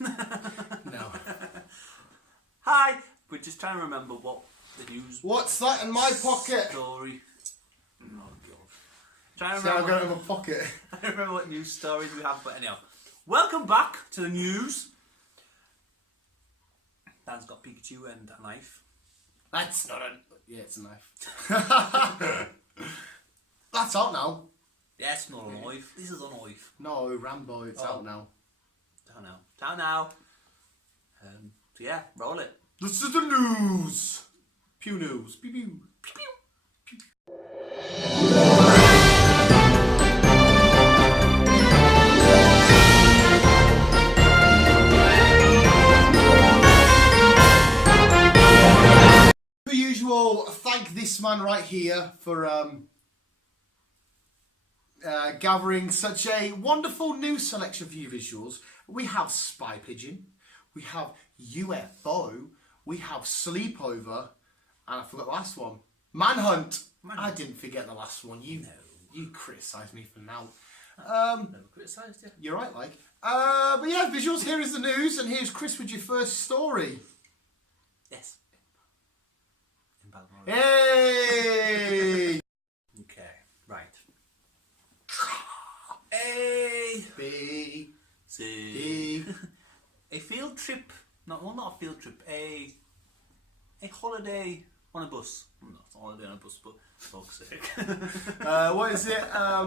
No. Hi! We're just trying to remember what the news... What's that in my pocket? Story. Oh, God. Trying to See, I'll remember... go in my pocket. I don't remember what news stories we have, but anyhow. Welcome back to the news. Dan's got Pikachu and a knife. That's not a... Yeah, it's a knife. That's out now. Yes, not a knife. This is a knife. No, Rambo, it's out now. Down now. Down now. So yeah, roll it. This is the news. Pew news. Pew pew. Pew pew. Per usual, thank this man right here for gathering such a wonderful new selection of visuals. We have Spy Pigeon, we have UFO, we have Sleepover, and I forgot the last one. Manhunt. I didn't forget the last one. You criticised me for now. Never criticised you. You're right, like. But yeah, visuals. Here is the news, and here's Chris with your first story. Yes. In Baltimore. Hey! Okay, right. A B C A field trip. Not a field trip. A holiday on a bus. Not a holiday on a bus, but for fuck's sake. what is it?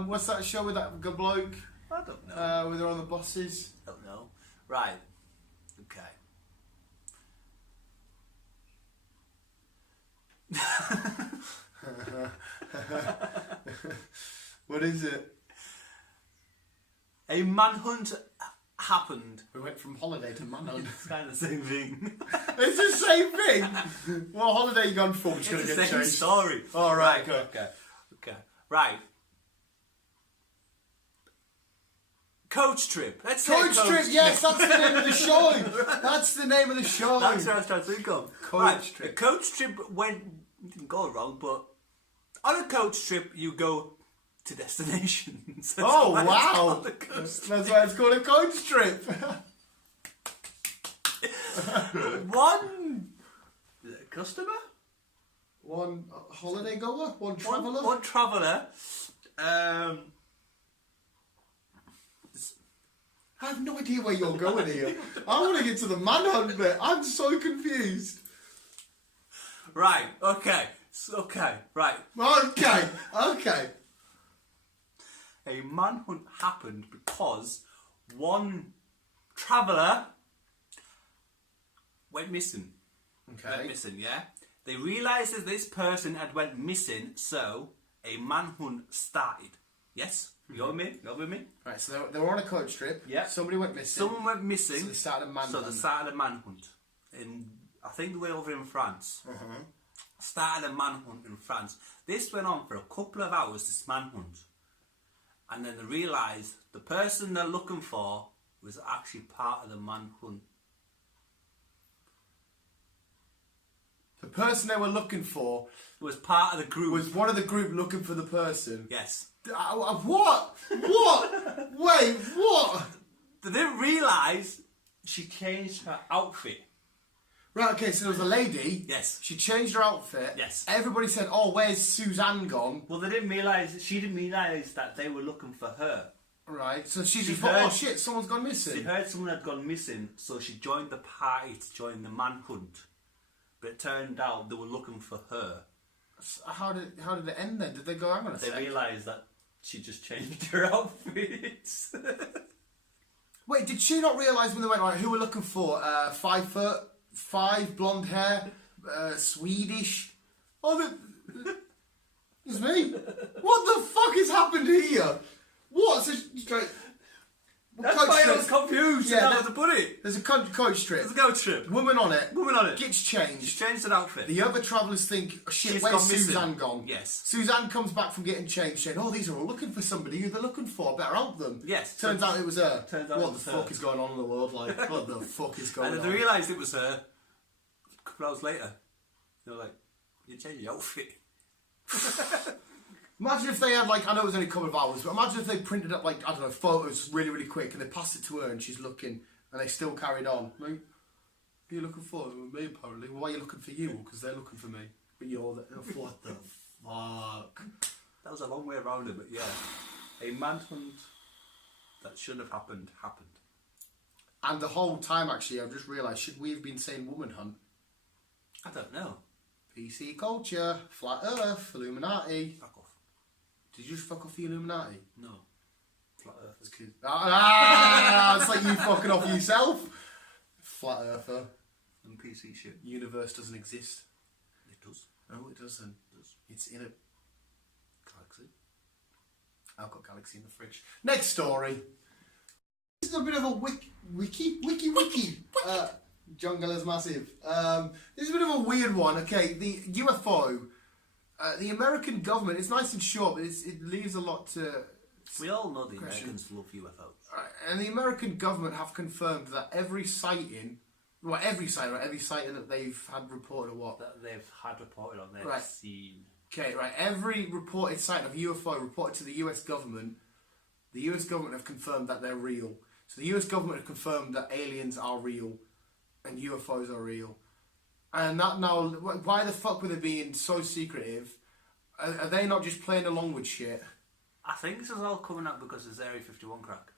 What's that show with that good bloke? I don't know. Where they're on the buses. Don't know. Right. Okay. What is it? A manhunt happened. We went from holiday to manhunt. It's kind of the same thing. It's the same thing. What holiday you gone for? It's the get same changed. story. All right. Good. Okay. Right. Coach trip. Let's say Coach trip. Yes, that's the name of the show. That's the name of the show. That's what I was trying to think of. Coach trip. A coach trip didn't go wrong, but on a coach trip you go to destinations. That's Oh why it's wow! called a coach That's why it's called a coach trip. One customer, One holiday goer, one traveller. one traveller. I have no idea where you're going here. I want to get to the manhunt bit. I'm so confused. Right. Okay. Okay. Right. Okay. A manhunt happened because one traveller went missing. Went missing, yeah? They realised that this person had went missing, so a manhunt started. Yes? You with me? You with me? Right, so they were on a coach trip. Yeah. Somebody went missing. Someone went missing. So they started a manhunt. So they started a manhunt. I think they were over in France. Started a manhunt in France. This went on for a couple of hours, this manhunt. And then they realised the person they're looking for was actually part of the manhunt. The person they were looking for Was part of the group. was one of the group looking for the person. Yes. What? What? Wait, what? They didn't realise she changed her outfit. Right, okay, so there was a lady. Yes. She changed her outfit. Yes. Everybody said, oh, where's Suzanne gone? Well, she didn't realise that they were looking for her. Right, so she just She thought, heard- oh shit, someone's gone missing. She heard someone had gone missing, so she joined the party to join the manhunt. But it turned out they were looking for her. How did it end then? Did they go, hang on a They sec. realised that she just changed her outfits. Wait, did she not realise when they went, right, who we're looking for? 5'5", blonde hair, Swedish. Oh, it's me. What the fuck has happened here? What? So, like, That's coach why I trip. was confused. Yeah, How to put it. There's a coach trip. There's a coach trip. Woman on it. Woman on it. Gets She changed. changed her outfit. The other travellers think, oh, shit, She's where's gone missing. Suzanne gone? Yes. Suzanne comes back from getting changed saying, oh, these are all looking for somebody who they're looking for. Better help them. Yes. Turns out it was her. Turns out what it was the her. fuck is going on in the world? Like, what the fuck is going And on? then they realised it was her a couple hours later. They were like, you changed your outfit. Imagine if they had, like, I know it was only a couple of hours, but imagine if they printed up, like, I don't know, photos really, really quick and they passed it to her and she's looking And they still carried on. Like, who are you looking for? Me, apparently. Well, why are you looking for you? Because they're looking for me. But you're the... What the fuck? That was a long way around it, but yeah. A manhunt that shouldn't have happened. And the whole time, actually, I've just realised, should we have been saying woman hunt? I don't know. PC culture, flat earth, Illuminati. Fuck off. Did you just fuck off the Illuminati? No. Flat Earth. It's like you fucking off yourself. Flat earther. And PC shit. Universe doesn't exist. It does. No, it doesn't. It's in a Galaxy. I've got Galaxy in the fridge. Next story. This is a bit of a wiki. Jungle is massive. This is a bit of a weird one. Okay, the UFO. The American government. It's nice and short, but it leaves a lot to. We all know the Americans love UFOs. And the American government have confirmed that every sighting that they've had reported or what? That they've had reported on, they've seen. Okay, right. Every reported sighting of UFO reported to the US government, the US government have confirmed that they're real. So the US government have confirmed that aliens are real and UFOs are real. And that now, why the fuck were they being so secretive? Are they not just playing along with shit? I think this is all coming up because there's Area 51 crack.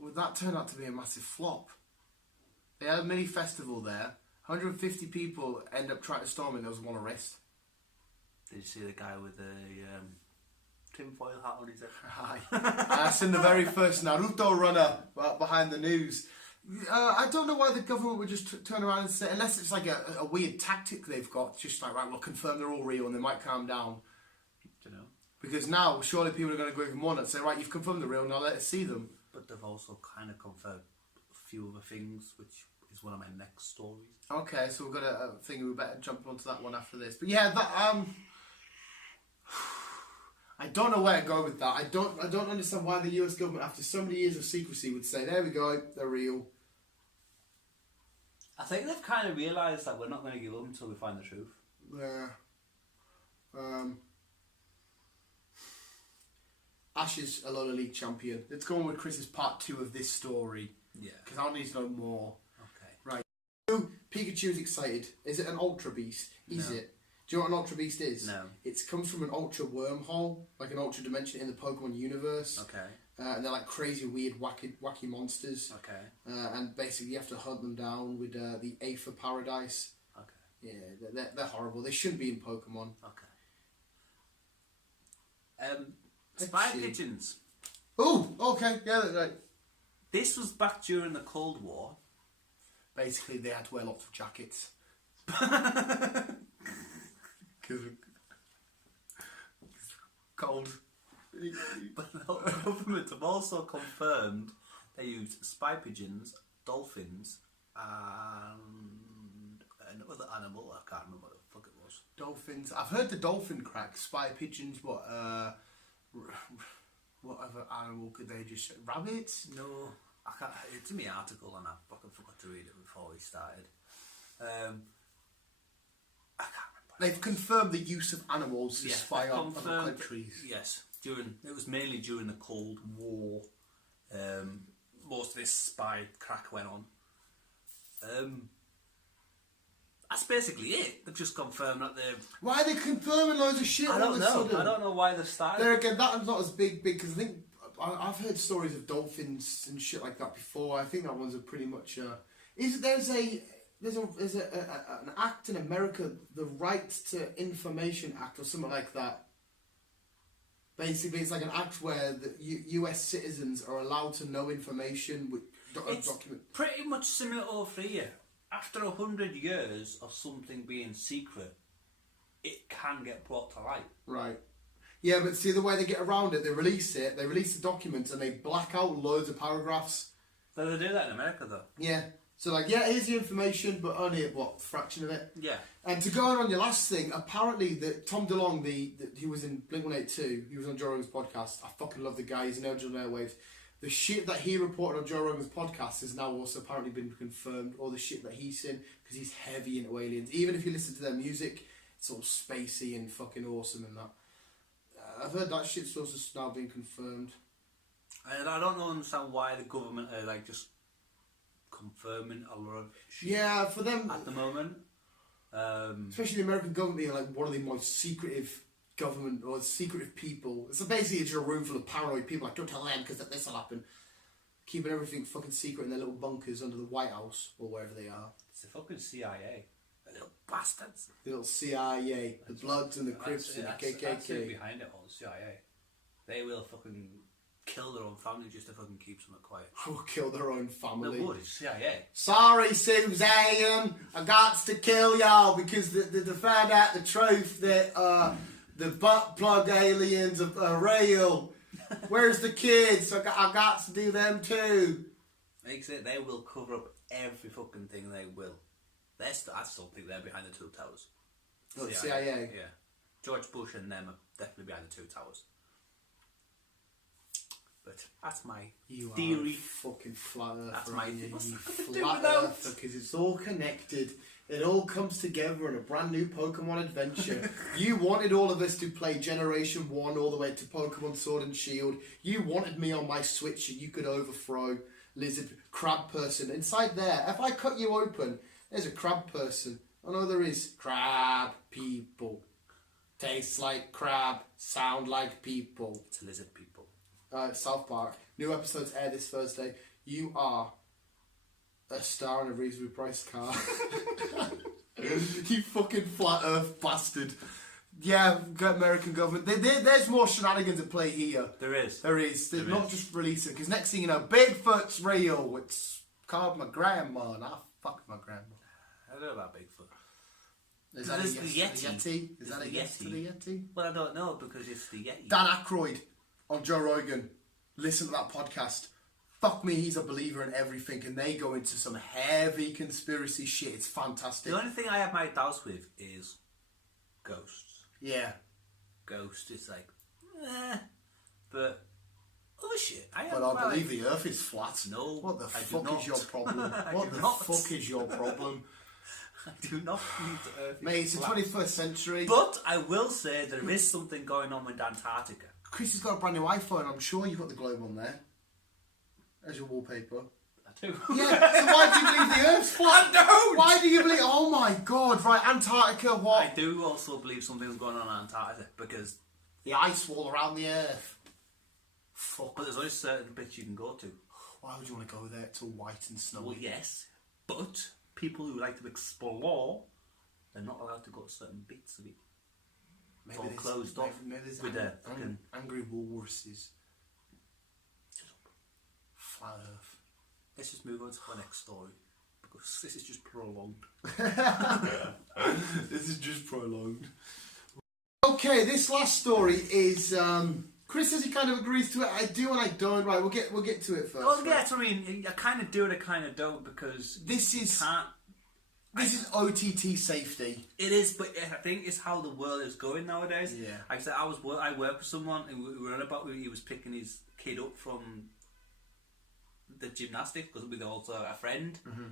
Well, that turned out to be a massive flop. They had a mini festival there. 150 people end up trying to storm it. There was one arrest. Did you see the guy with the tinfoil hat on his head? Hi. I seen the very first Naruto runner behind the news. I don't know why the government would just turn around and say, unless it's like a weird tactic they've got, just like, right, we'll confirm they're all real and they might calm down. Do you know? Because now, surely people are going to go even more and say, right, you've confirmed they're real, now let us see them. But they've also kind of confirmed a few other things, which is one of my next stories. Okay, so we've got a thing, we better jump onto that one after this. But yeah, that, I don't know where to go with that. I don't understand why the US government, after so many years of secrecy, would say, there we go, they're real. I think they've kind of realised that we're not going to give up until we find the truth. Yeah. Ash is a Lola League champion. Let's go on with Chris's part 2 of this story. Yeah. Because I need to know more. Okay. Right. Pikachu's excited. Is it an Ultra Beast? Is it? Do you know what an Ultra Beast is? No. It comes from an Ultra wormhole, like an Ultra dimension in the Pokemon universe. Okay. And they're like crazy, weird, wacky monsters. Okay. And basically you have to hunt them down with the Aether Paradise. Okay. Yeah, they're horrible. They shouldn't be in Pokemon. Okay. Spy pigeons. Oh, okay. Yeah, that's right. This was back during the Cold War. Basically, they had to wear lots of jackets. Because cold. But the government have also confirmed they used spy pigeons, dolphins, and another animal. I can't remember what the fuck it was. Dolphins. I've heard the dolphin crack. Spy pigeons. What other animal could they just... Rabbits? No. I can't, it's in the article and I fucking forgot to read it before we started. I can't remember. They've confirmed the use of animals to spy on other countries. Yes. It was mainly during the Cold War. Most of this spy crack went on. That's basically it. They've just confirmed that they've... Why are they confirming loads of shit I don't know. I don't know why they've started. There again, that's not as big because I think I've heard stories of dolphins and shit like that before. I think that one's a pretty much... There's an act in America, the Right to Information Act or something like that. Basically, it's like an act where the US citizens are allowed to know information with documents. Pretty much similar over here. After 100 years of something being secret, it can get brought to light. Right. Yeah, but see the way they get around it, they release the documents and they black out loads of paragraphs. They do that in America though. Yeah. So like, yeah, here's the information, but only a fraction of it. Yeah. And to go on your last thing, apparently Tom DeLonge, he was in Blink-182, he was on Joe Rogan's podcast. I fucking love the guy, he's an angel on airwaves. The shit that he reported on Joe Rogan's podcast has now also apparently been confirmed, all the shit that he's seen, because he's heavy into aliens. Even if you listen to their music, it's all spacey and fucking awesome and that. I've heard that shit's also now been confirmed. And I don't understand why the government are like just confirming a lot of shit Yeah, for them, at the moment. especially the American government being like one of the most secretive government or secretive people. It's basically it's a room full of paranoid people. Like, don't tell them because this will happen. Keeping everything fucking secret in their little bunkers under the White House or wherever they are. It's the fucking CIA. The little bastards. The little CIA, the Bloods and the Crips and the KKK. That's behind it all, the CIA. They will fucking kill their own family just to fucking keep something quiet. Who kill their own family. They would, it's CIA. Sorry, Suzanne, I got to kill y'all because they found out the truth that the butt plug aliens are real. Where's the kids? I got to do them too. Makes it, they will cover up every fucking thing, they will. I still think they're behind the Two Towers. What, CIA? Yeah. George Bush and them are definitely behind the Two Towers. But that's my theory. Fucking flat earther. That's my theory. what's that got to do Flat with that? earther, because it's all connected. It all comes together in a brand new Pokemon adventure. You wanted all of us to play Generation 1 all the way to Pokemon Sword and Shield. You wanted me on my Switch that you could overthrow. Lizard, crab person. Inside there, if I cut you open, there's a crab person. I know there is. Crab people. Tastes like crab. Sound like people. It's lizard people. South Park. New episodes air this Thursday. You are a star in a reasonably priced car. You fucking flat earth bastard. Yeah, American government. There's more shenanigans at play here. There is. They're not just releasing. Because next thing you know, Bigfoot's real. It's called my grandma, and I fucked my grandma. I don't know about Bigfoot. Is that a yes the to the Yeti? Is that a yes to the Yeti? Well, I don't know because it's the Yeti. Dan Aykroyd on Joe Rogan. Listen to that podcast. Fuck me, he's a believer in everything, and they go into some heavy conspiracy shit. It's fantastic. The only thing I have my doubts with is ghosts. Yeah. Ghost is like, but other shit. I believe the Earth is flat. No, what the I fuck do is your not. problem? What the not. fuck is your problem? I do not believe the Earth is Mate, it's the flat. 21st century. But I will say there is something going on with Antarctica. Chris has got a brand new iPhone. I'm sure you've got the globe on there as your wallpaper. I do. Yeah, so why do you believe the Earth's flat? I don't! Why do you believe... Oh my God, right, Antarctica, what? I do also believe something's going on in Antarctica because... The ice wall around the Earth. Fuck. But there's only certain bits you can go to. Why would you want to go there? It's all white and snowy. Well, yes, but people who like to explore, they're not allowed to go to certain bits of it. It's all closed off maybe there's with angry walruses. Flat Earth. Let's just move on to the next story because this is just prolonged. This is just prolonged. Okay, this last story is Chris says he kind of agrees to it. I do and I don't. Right, we'll get to it first. Well, yes, I mean, I kind of do and I kind of don't because this is is OTT safety. It is, but I think it's how the world is going nowadays. Yeah. Like I said, I work with someone and we were on about he was picking his kid up from the gymnastics because with also a friend. Mm-hmm.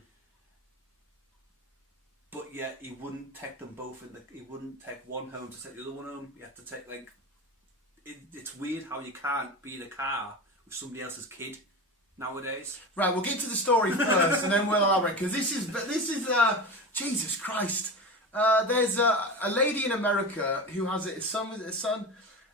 But yeah, he wouldn't take them both he wouldn't take one home to take the other one home. You have to take it's weird how you can't be in a car with somebody else's kid nowadays. Right, we'll get to the story first and then we'll elaborate because this is Jesus Christ. There's a lady in America who has a son,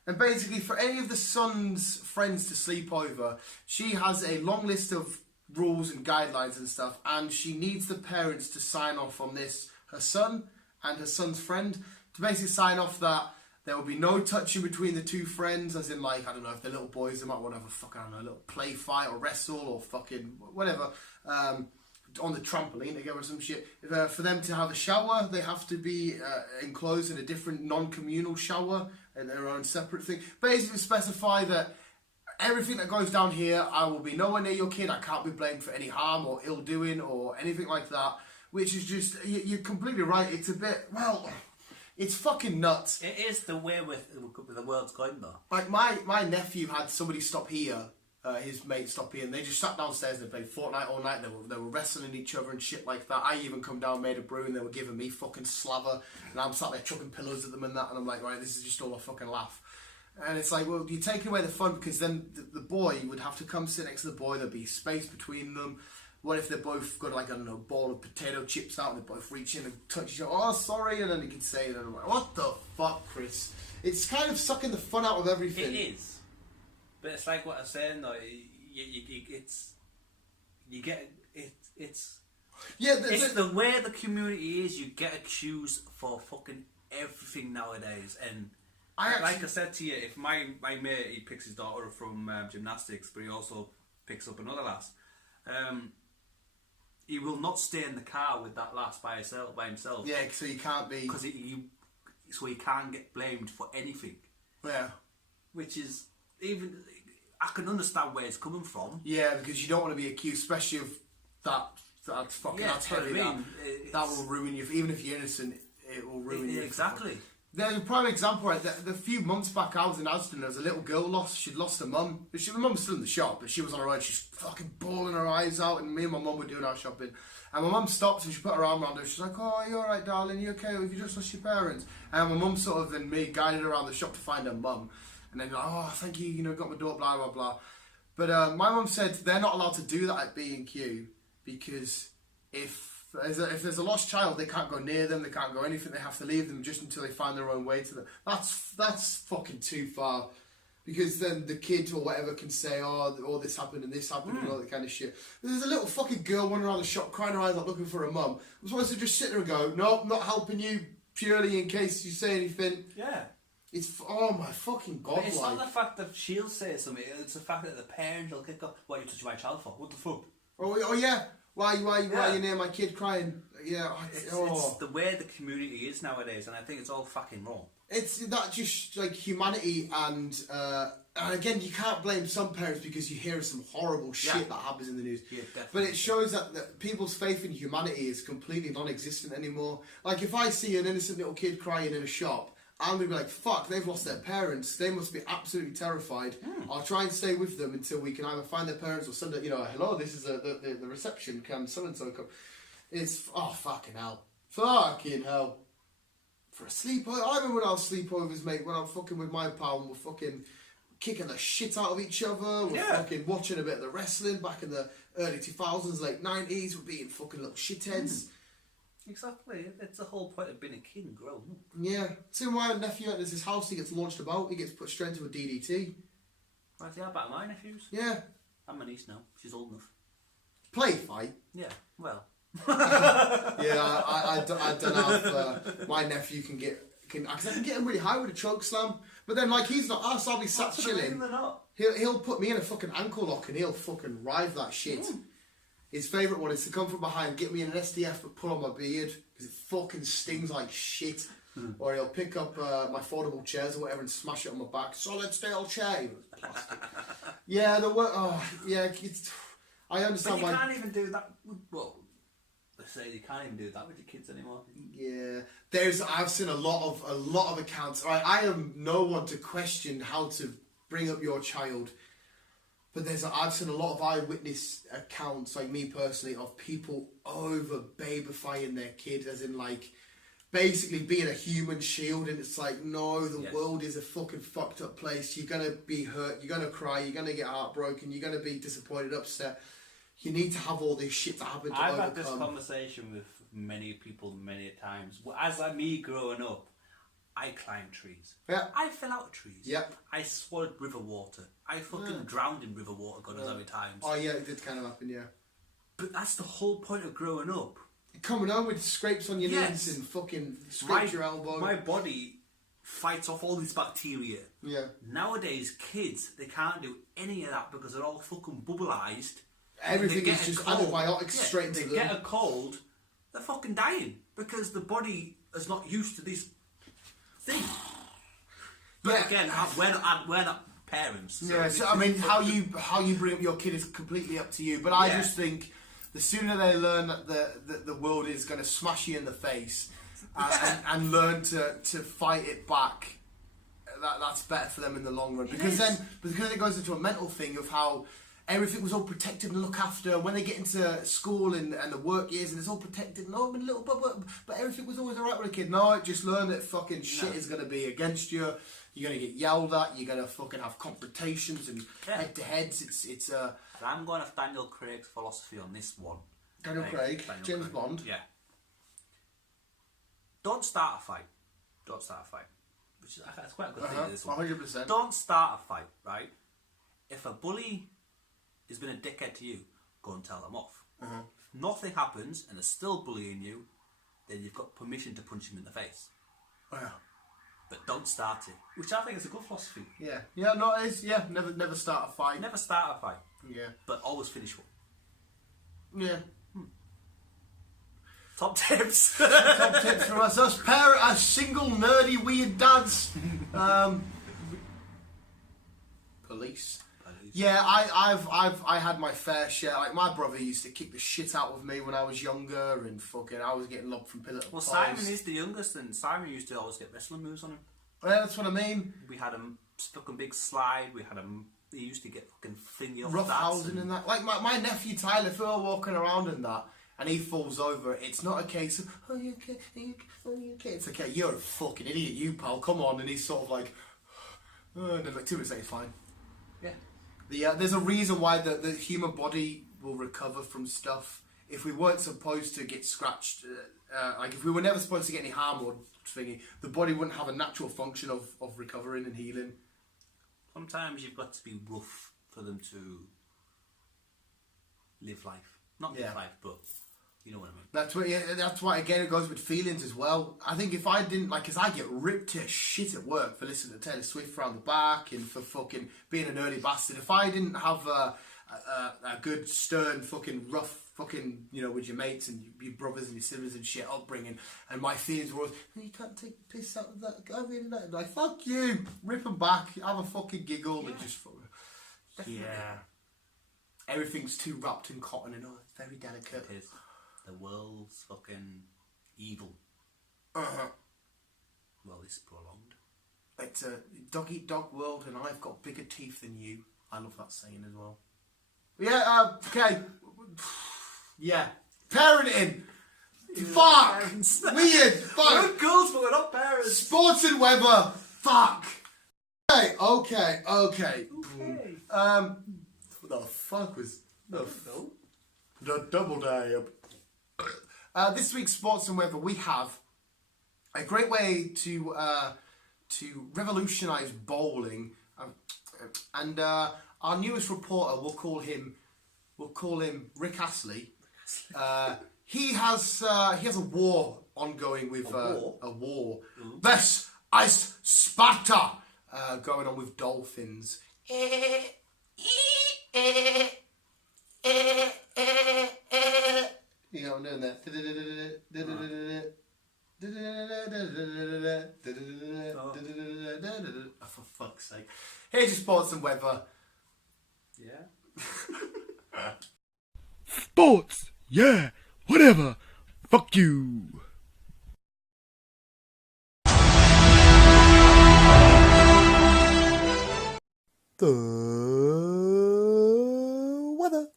and basically for any of the son's friends to sleep over, she has a long list of rules and guidelines and stuff, and she needs the parents to sign off on this, her son and her son's friend, to basically sign off that there will be no touching between the two friends, as in, like, I don't know, if they're little boys, they might want to have a fucking, I don't know, a little play fight or wrestle or fucking whatever, on the trampoline together or some shit. For them to have a shower, they have to be enclosed in a different non-communal shower and their own separate thing. Basically specify that everything that goes down here, I will be nowhere near your kid, I can't be blamed for any harm or ill doing or anything like that, which is just, you're completely right, it's a bit, well... It's fucking nuts. It is the way with the world's going though. Like my nephew had somebody stop here, his mate stop here, and they just sat downstairs and they played Fortnite all night. They were wrestling each other and shit like that. I even come down, made a brew, and they were giving me fucking slaver, and I'm sat there chucking pillows at them and that, and I'm like, right, this is just all a fucking laugh. And it's like, well, you're taking away the fun because then the boy would have to come sit next to the boy. There'd be space between them. What if they're both got like, I don't know, a bowl of potato chips out and they both reach in and touch each other? Oh, sorry, and then they can say it. And I'm like, what the fuck, Chris? It's kind of sucking the fun out of everything. It is, but it's like what I'm saying though. It's Yeah, it's the way the community is. You get accused for fucking everything nowadays, and like I said to you, if my mate, he picks his daughter up from gymnastics, but he also picks up another lass. He will not stay in the car with that lass by himself. Yeah, so you can't be... So he can't get blamed for anything. Yeah. Which is, even... I can understand where it's coming from. Yeah, because you don't want to be accused, especially of that fucking... Yeah, that's heavy. That will ruin you. Even if you're innocent, it will ruin you. Exactly. There's a prime example, right? The few months back I was in Aston, there was a little girl lost. She'd lost her mum. My mum was still in the shop, but she was on her own. She's fucking bawling her eyes out, and me and my mum were doing our shopping. And my mum stopped and she put her arm around her. She's like, "Oh, are you alright, darling? You okay? Have you just lost your parents?" And my mum sort of, and me, guided her around the shop to find her mum. And then like, "Oh, thank you, you know, got my daughter, blah, blah, blah." But my mum said they're not allowed to do that at B&Q because if there's a lost child, they can't go near them, they can't go anything, they have to leave them just until they find their own way to them. That's fucking too far. Because then the kid or whatever can say, oh, this happened and this happened and all that kind of shit. There's a little fucking girl wandering around the shop crying her eyes out looking for her mum. I'm supposed to just sit there and go, "No, I'm not helping you purely in case you say anything." Yeah. It's, oh my fucking god. But it's not the fact that she'll say something, it's the fact that the parent will kick up, "What are you touching my child for? What the fuck?" Oh yeah. Why you near my kid crying? Yeah. It's the way the community is nowadays, and I think it's all fucking wrong. It's that just like humanity, and again, you can't blame some parents because you hear some horrible shit that happens in the news. Yeah, definitely. But it shows that people's faith in humanity is completely non-existent anymore. Like if I see an innocent little kid crying in a shop, I'm going to be like, fuck, they've lost their parents. They must be absolutely terrified. I'll try and stay with them until we can either find their parents or send hello, this is the reception, can so-and-so come? It's, oh, fucking hell. Fucking hell. For a sleepover, I remember when I was sleepovers, mate, when I'm fucking with my pal and we're fucking kicking the shit out of each other. We're fucking watching a bit of the wrestling back in the early 2000s, late 90s. We're being fucking little shitheads. Exactly. It's the whole point of being a kid and growing up. Yeah. See, my nephew enters his house, he gets launched about, he gets put straight into a DDT. Right, yeah, about my nephews. Yeah. I'm my niece now. She's old enough. Play fight? Yeah, well. Yeah, I don't know if my nephew can because I can get him really high with a choke slam. But then, like, he's not us, I'll be sat chilling. He'll put me in a fucking ankle lock and he'll fucking ride that shit. His favourite one is to come from behind, get me in an SDF but pull on my beard because it fucking stings like shit. Or he'll pick up my foldable chairs or whatever and smash it on my back. Solid steel chair. Yeah, I understand. But you can't even do that. Well, they say you can't even do that with your kids anymore. Yeah, I've seen a lot of accounts. I am no one to question how to bring up your child. But I've seen a lot of eyewitness accounts, like me personally, of people over babyfying their kid, as in like basically being a human shield. And it's like, no, the world is a fucking fucked up place. You're gonna be hurt. You're gonna cry. You're gonna get heartbroken. You're gonna be disappointed, upset. You need to have all this shit to happen to overcome. I've had this conversation with many people many times. As me growing up, I climbed trees. Yeah. I fell out of trees. Yep. I swallowed river water. I fucking drowned in river water, God knows how many times. Oh yeah, it did kind of happen, yeah. But that's the whole point of growing up. Coming home with scrapes on your knees and fucking scrapes your elbow. My body fights off all these bacteria. Yeah. Nowadays, kids, they can't do any of that because they're all fucking bubbleized. Everything is just antibiotics straight into them. They get a cold, they're fucking dying because the body is not used to these things. But again, we're not parents. So yeah, so I mean, how you bring up your kid is completely up to you. But I just think the sooner they learn that the world is going to smash you in the face and learn to fight it back, that's better for them in the long run. Because it goes into a mental thing of how everything was all protected and looked after. When they get into school and the work years and it's all protected and been a little but everything was always alright with a kid. No, just learn that fucking shit is going to be against you. You're going to get yelled at. You're going to fucking have confrontations and head-to-heads. And I'm going off Daniel Craig's philosophy on this one. Daniel Craig, James Bond. Yeah. Don't start a fight. Don't start a fight. Which is that's quite a good thing. This one. 100%. Don't start a fight, right? If a bully has been a dickhead to you, go and tell them off. If nothing happens and they're still bullying you, then you've got permission to punch him in the face. Yeah. But don't start it. Which I think is a good philosophy. Yeah. Yeah, no, it is. Yeah, never start a fight. Never start a fight. Yeah. But always finish one. Yeah. Top tips. Top tips from us as single nerdy weird dads. Police. Yeah, I had my fair share. Like my brother used to kick the shit out of me when I was younger, and fucking I was getting lobbed from pillar to post. Simon is the youngest, and Simon used to always get wrestling moves on him. Yeah, that's what I mean. We had him fucking big slide. We had him. He used to get fucking thingy off rough that housing and that. Like my nephew Tyler, if we were walking around and that, and he falls over, it's not a case of oh you okay, are you okay? It's okay, you're a fucking idiot, you pal. Come on, and he's sort of like, and then like 2 minutes later, he's fine. Yeah. There's a reason why the human body will recover from stuff. If we weren't supposed to get scratched, like if we were never supposed to get any harm or thingy, the body wouldn't have a natural function of recovering and healing. Sometimes you've got to be rough for them to live life. Not live life, but you know what I mean. That's why again it goes with feelings as well. I think if I didn't because I get ripped to shit at work for listening to Taylor Swift around the back and for fucking being an early bastard. If I didn't have a good stern fucking rough fucking with your mates and your brothers and your siblings and shit upbringing, and my feelings were always, you can't take the piss out of that. I really like fuck you, rip them back, have a fucking giggle and just everything's too wrapped in cotton and it's very delicate. It is. The world's fucking evil. Uh-huh. Well, it's prolonged. It's a dog-eat-dog world, and I've got bigger teeth than you. I love that saying as well. Yeah, okay. Yeah. Parenting! Fuck! Parents. Weird! Fuck! We're girls, but we're not parents. Sports and weather! Fuck! Okay. What the fuck was... The double dab. This week's sports and weather, we have a great way to revolutionise bowling, and our newest reporter, we'll call him Rick Astley. He has a war ongoing with a war. This ice Sparta going on with dolphins. You know, I'm doing that. Oh, for fuck's sake. Here's your sports and weather. Yeah. Sports, yeah, whatever. Fuck you. The weather.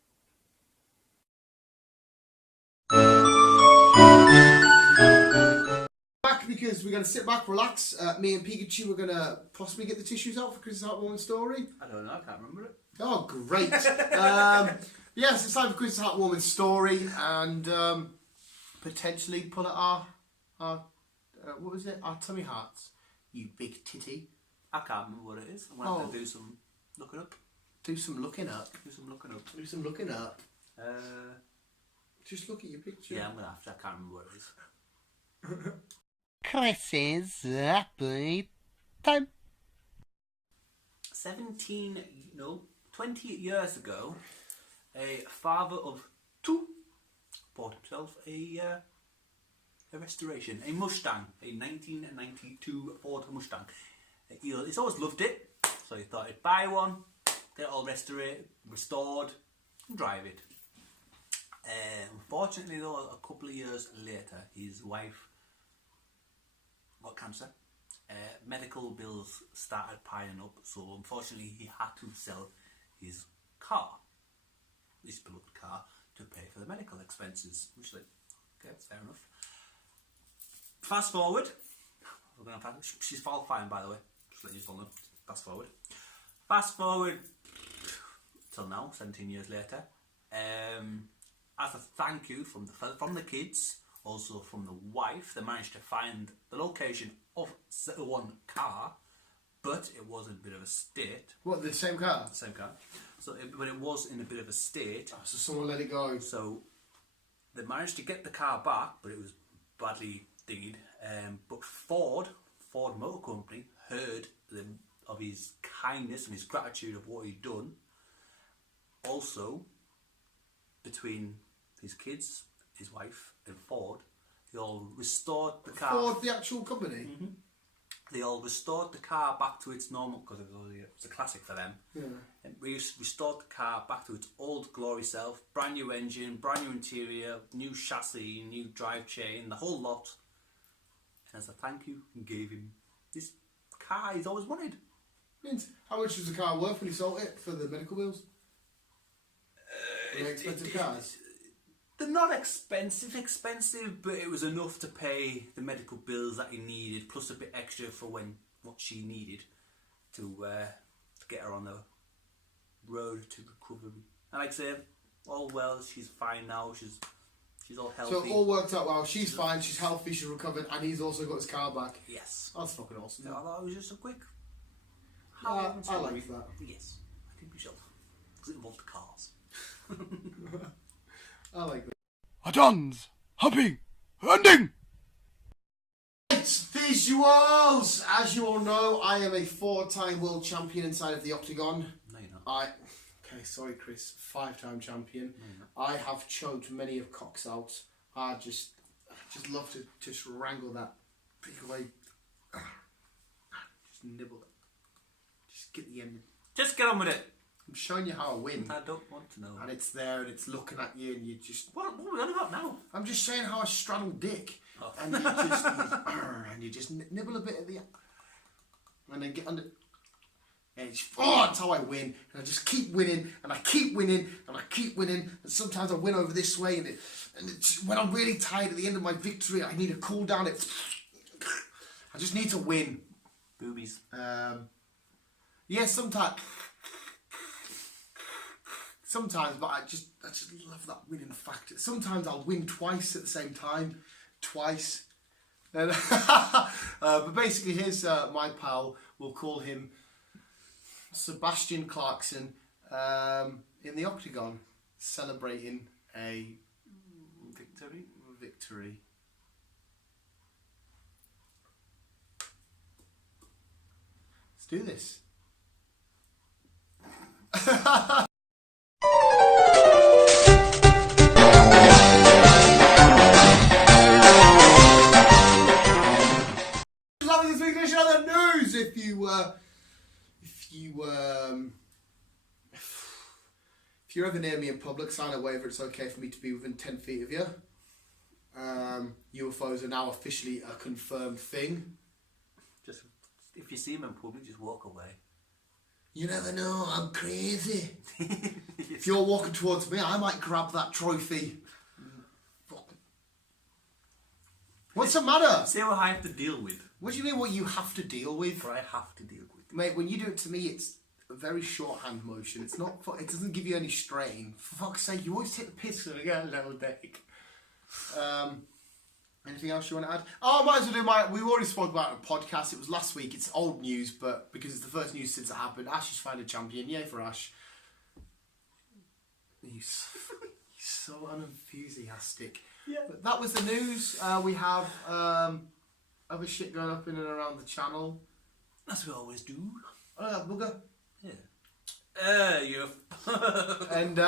Back because we're going to sit back, relax. Me and Pikachu are going to possibly get the tissues out for Chris's Heartwarming Story. I don't know, I can't remember it. Oh, great. Yes, it's time for Chris's Heartwarming Story and potentially pull at our what was it? Our tummy hearts. You big titty. I can't remember what it is. I'm going to have to do some looking up. Do some looking up. Do some looking up. Do some looking up. Just look at your picture. Yeah, I'm going to have to. I can't remember what it is. Chris's happy time. 20 years ago, a father of two bought himself a restoration, a Mustang, a 1992 Ford Mustang. He's always loved it, so he thought he'd buy one, get it all restored, and drive it. Unfortunately, though, a couple of years later, his wife got cancer. Medical bills started piling up, so unfortunately he had to sell his car, his beloved car, to pay for the medical expenses. Which, like, okay, that's fair enough. Fast forward, she's fine, by the way. Just let you know. Fast forward till now, 17 years later. As a thank you from the kids, also from the wife, they managed to find the location of the one car, but it was in a bit of a state. What, the same car? Same car. But it was in a bit of a state. Oh, so someone let it go. So they managed to get the car back, but it was badly dinged. But Ford Motor Company heard of his kindness and his gratitude of what he'd done. Also, between his kids, his wife, and Ford, they all restored the car. Ford, the actual company? Mm-hmm. They all restored the car back to its normal, because it was a classic for them. Yeah. And we restored the car back to its old glory self, brand new engine, brand new interior, new chassis, new drive chain, the whole lot. And as a thank you, we gave him this car he's always wanted. Means, how much was the car worth when he sold it for the medical bills? Are they expensive cars? They're not expensive, but it was enough to pay the medical bills that he needed, plus a bit extra for what she needed to get her on the road to recovery. And like I say, all well, she's fine now. She's all healthy. So it all worked out well. She's fine. She's healthy. She's recovered, and he's also got his car back. Yes. That's fucking awesome. Yeah, that was just a quick. I like that. Yes, I think we shall, because it involved cars. I like that. Adons, humping, hunting. It's visuals. As you all know, I am a 4-time world champion inside of the octagon. No, you're not. Okay, sorry, Chris. 5-time champion. I have choked many of cocks out. I just love to just wrangle that big away. Just nibble it. Just get the end. Just get on with it. I'm showing you how I win. I don't want to know. And it's there and it's looking at you and you just... What are we on about now? I'm just saying how I straddle dick. Oh. And you just... and you just nibble a bit at the... And then get under... And it's... Oh, that's how I win. And I just keep winning and I keep winning and I keep winning. And sometimes I win over this way and it's, when I'm really tired at the end of my victory, I need a cool down. I just need to win. Boobies. Yeah, sometimes, but I just love that winning factor. Sometimes I'll win twice at the same time, And, but basically, here's my pal. We'll call him Sebastian Clarkson in the octagon, celebrating a victory. Let's do this. Loving this week's edition of the news. If you're ever near me in public, sign a waiver. It's okay for me to be within 10 feet of you. UFOs are now officially a confirmed thing. Just if you see him in public, just walk away. You never know, I'm crazy. If you're walking towards me, I might grab that trophy. What's the matter? See what I have to deal with. What do you mean what you have to deal with? What I have to deal with. Mate, when you do it to me, it's a very shorthand motion. It's not. It doesn't give you any strain. For fuck's sake, you always take the piss when I get a little dick. Anything else you want to add? Oh, I might as well do we already spoke about it on a podcast. It was last week. It's old news, but because it's the first news since it happened, Ash has found a champion. Yay for Ash. He's so unenthusiastic. Yeah. But that was the news. We have other shit going up in and around the channel. As we always do. Oh, that bugger. Yeah. You. And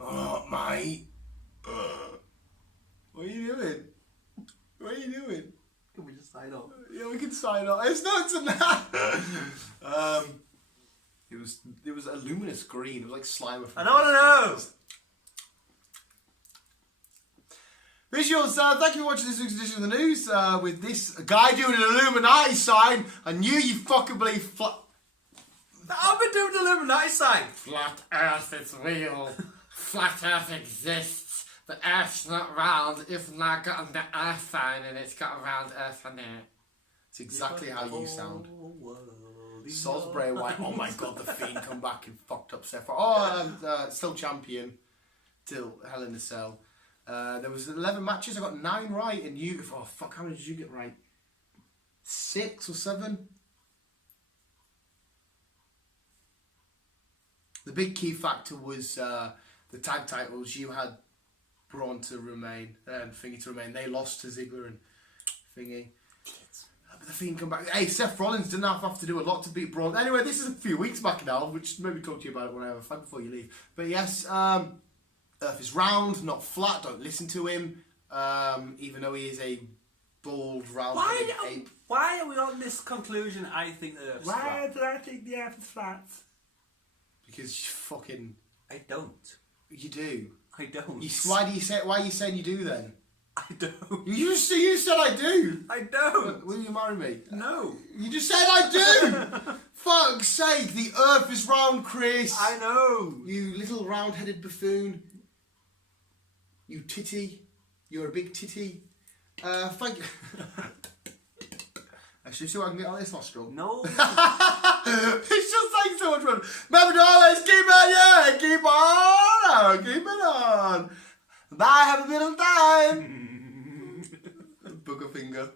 oh, mate. What are you doing? What are you doing? Can we just sign off? Yeah, we can sign off. It's not tonight. It was a luminous green. It was like slime. I don't want to know. Visuals, thank you for watching this week's edition of the news with this guy doing an Illuminati sign. I knew you fucking believe I've been doing the Illuminati sign. Flat Earth is real. Flat Earth exists. the Earth's not round, it's not got the Earth sign and it's got a round Earth on it. It's exactly how you sound. Salisbury White, oh my god, the Fiend come back and fucked up Seth. Oh, still champion till Hell in a Cell. There was 11 matches, I got 9 right, and you, oh fuck, how many did you get right? 6 or 7? The big key factor was the tag titles. You had Braun to remain and Thingy to remain. They lost to Ziggler and Thingy. But the Fiend come back. Hey, Seth Rollins didn't have to do a lot to beat Braun. Anyway, this is a few weeks back now, which maybe talk to you about it when I have a fun before you leave. But yes, Earth is round, not flat. Don't listen to him, even though he is a bald, round-headed ape. Why are we on this conclusion? I think the Earth's flat. Why did I think the Earth is flat? Because you fucking... I don't. You do. I don't. Why are you saying you do then? I don't. You said I do. I don't. Will you marry me? No. You just said I do. Fuck's sake, the Earth is round, Chris. I know. You little round-headed buffoon. You titty. You're a big titty. Thank you. Actually, see what I can get out of this nostril. No. It's just like so much fun. Remember, always keep on, yeah, keep on, keep it on. Bye, have a good time. Booger finger.